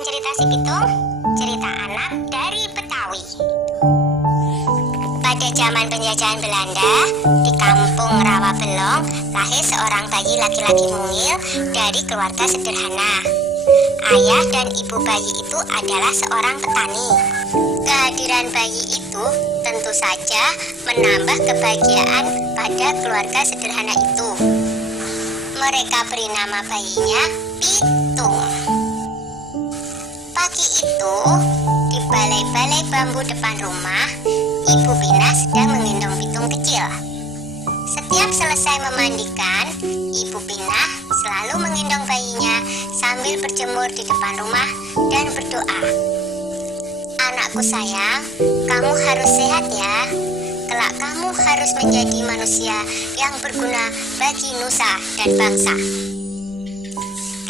mendengarkan cerita si Pitung, cerita anak dari Betawi. Pada zaman penjajahan Belanda, di kampung Rawabelong, lahir seorang bayi laki-laki mungil dari keluarga sederhana. Ayah dan ibu bayi itu adalah seorang petani. Kehadiran bayi itu tentu saja menambah kebahagiaan pada keluarga sederhana itu. Mereka beri nama bayinya Pitung. Pagi itu, di balai-balai bambu depan rumah, Ibu Pina sedang menggendong Pitung kecil. Setiap selesai memandikan, Ibu Pina selalu menggendong bayinya sambil berjemur di depan rumah dan berdoa. Anakku sayang, kamu harus sehat ya. Kelak kamu harus menjadi manusia yang berguna bagi nusa dan bangsa.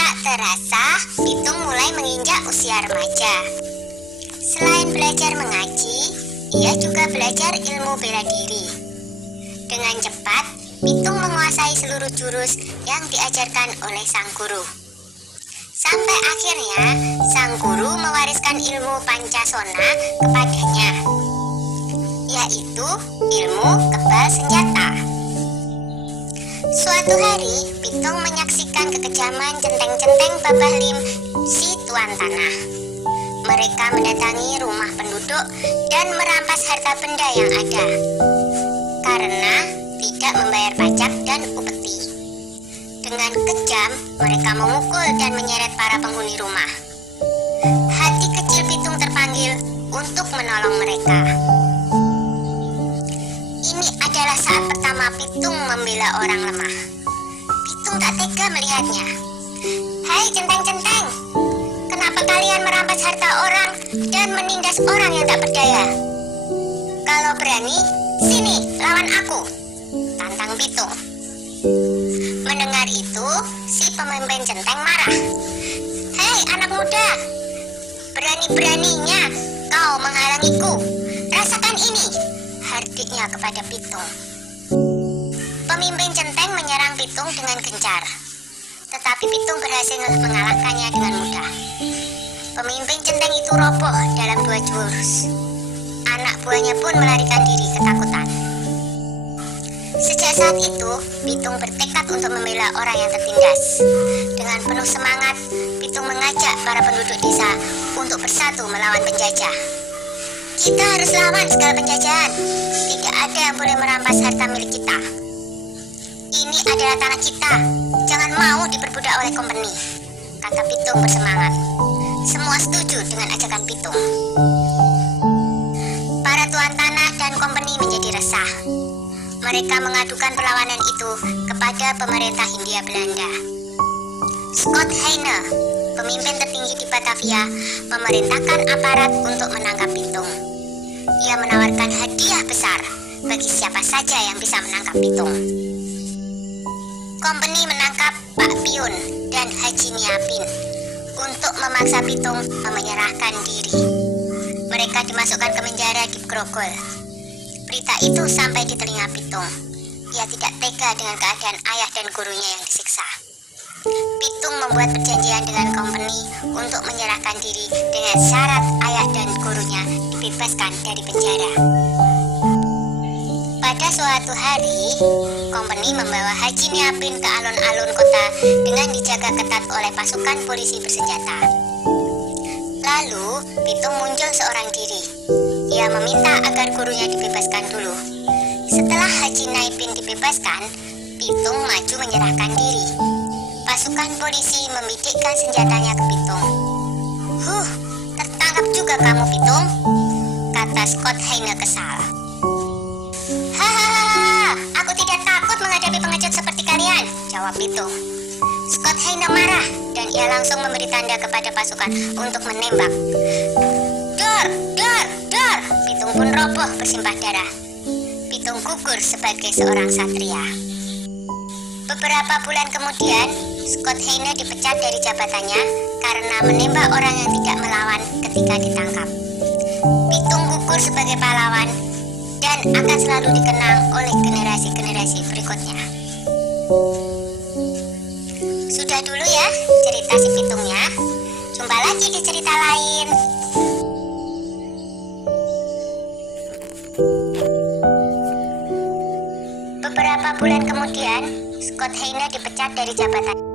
Tak terasa, Pitung mulai menginjak usia remaja. Selain belajar mengaji, ia juga belajar ilmu bela diri. Dengan cepat, Pitung menguasai seluruh jurus yang diajarkan oleh sang guru. Sampai akhirnya, sang guru mewariskan ilmu Pancasona kepadanya, yaitu ilmu kebal senjata. Suatu hari, Pitung menyaksikan kekejaman centeng-centeng Babah Lim, si tuan tanah. Mereka mendatangi rumah penduduk dan merampas harta benda yang ada, karena tidak membayar pajak dan upeti. Dengan kejam, mereka memukul dan menyeret para penghuni rumah. Hati kecil Pitung terpanggil untuk menolong mereka. Ini adalah saat pertama Pitung membela orang lemah. Pitung tak tega melihatnya. Hai centeng-centeng, kenapa kalian merampas harta orang dan menindas orang yang tak berdaya? Kalau berani, sini lawan aku, tantang Pitung. Mendengar itu, si pemimpin centeng marah. Hei anak muda, berani-beraninya kau menghalangiku. Rasakan ini, hardiknya kepada Pitung. Pemimpin centeng menyerang Pitung dengan gencar, tetapi Pitung berhasil mengalahkannya dengan mudah. Pemimpin centeng itu roboh dalam 2 jurus. Anak buahnya pun melarikan diri ketakutan. Sejak saat itu, Pitung bertekad untuk membela orang yang tertindas. Dengan penuh semangat, Pitung mengajak para penduduk desa untuk bersatu melawan penjajah. Kita harus lawan segala penjajahan. Tidak ada yang boleh merampas harta milik kita. Ini adalah tanah kita. Jangan mau diperbudak oleh kompeni, kata Pitung bersemangat. Semua setuju dengan ajakan Pitung. Para tuan tanah dan kompeni menjadi resah. Mereka mengadukan perlawanan itu kepada pemerintah Hindia Belanda. Scott Heine, pemimpin tertinggi di Batavia, memerintahkan aparat untuk menangkap Pitung. Ia menawarkan hadiah besar bagi siapa saja yang bisa menangkap Pitung. Kompeni menangkap Pak Piun dan Haji Niapin untuk memaksa Pitung menyerahkan diri. Mereka dimasukkan ke penjara di Grogol. Berita itu sampai di telinga Pitung. Ia tidak tega dengan keadaan ayah dan gurunya yang disiksa. Pitung membuat perjanjian dengan kompeni untuk menyerahkan diri dengan syarat ayah dan gurunya dibebaskan dari penjara. Pada suatu hari, kompeni membawa Haji Niapin ke alun-alun kota dengan dijaga ketat oleh pasukan polisi bersenjata. Lalu, Pitung muncul seorang diri. Ia meminta agar gurunya dibebaskan dulu. Setelah Haji Niapin dibebaskan, Pitung maju menyerahkan diri. Pasukan polisi membidikkan senjatanya ke Pitung. Tertangkap juga kamu, Pitung, kata Scott Heine kesal. Hahaha, aku tidak takut menghadapi pengecut seperti kalian, jawab Pitung. Scott Heine marah dan ia langsung memberi tanda kepada pasukan untuk menembak. Dor, dor, dor, Pitung pun roboh bersimpah darah. Pitung gugur sebagai seorang satria. Beberapa bulan kemudian, Scott Heine dipecat dari jabatannya karena menembak orang yang tidak melawan ketika ditangkap. Pitung gugur sebagai pahlawan dan akan selalu dikenang oleh generasi-generasi berikutnya. Sudah dulu ya cerita si Pitungnya. Jumpa lagi di cerita lain. Beberapa bulan kemudian, Scott Heine dipecat dari jabatan.